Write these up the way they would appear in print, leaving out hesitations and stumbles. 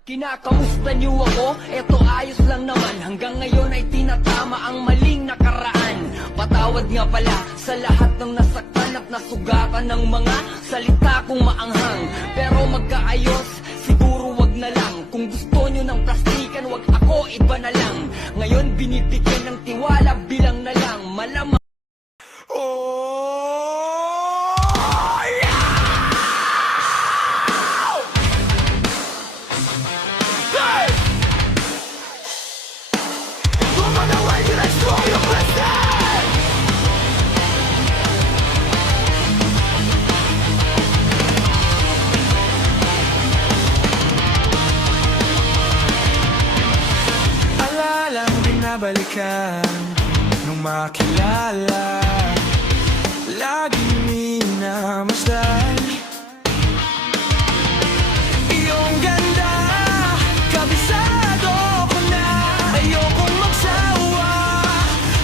Kinakamusta niyo ako? Eto ayos lang naman. Hanggang ngayon ay tinatama ang maling nakaraan. Patawad nga pala sa lahat ng nasaktan at nasugatan ng mga salita kong maanghang. Pero magkaayos, siguro wag na lang. Kung gusto nyo ng plastikan, wag ako, iba na lang. Ngayon binibigyan ng tiwala, bilang na lang. Malamang alalang binabalikan nung makilala, laging minamasdan iyong ganda, kabisado ko na. Ayokong magsawa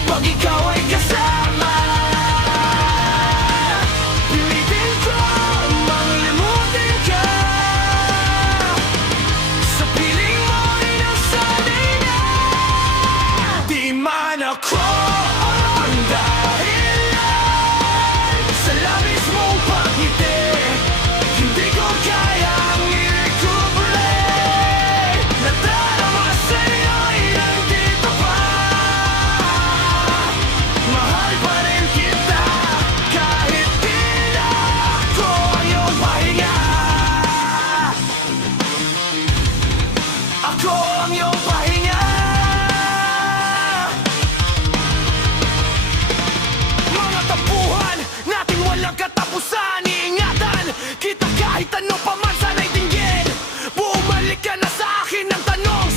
pag ikaw ay kasama. Pilitin ko mang limutin ka, sa piling mo ay nasanay na. Di man ako ang dahilan sa labis mong pagngiti, hindi ko kayang i-recover. Nadarama sa'yo'y nandito pa, mahal pa rin kita kahit di na ako ang iyong pahinga. Ako ang iyong pahinga. Mga tampuhan natin walang katapusan. Iingatan kita kahit ano pa man sana'y tingin. Bumalik ka na sa akin ng tanong,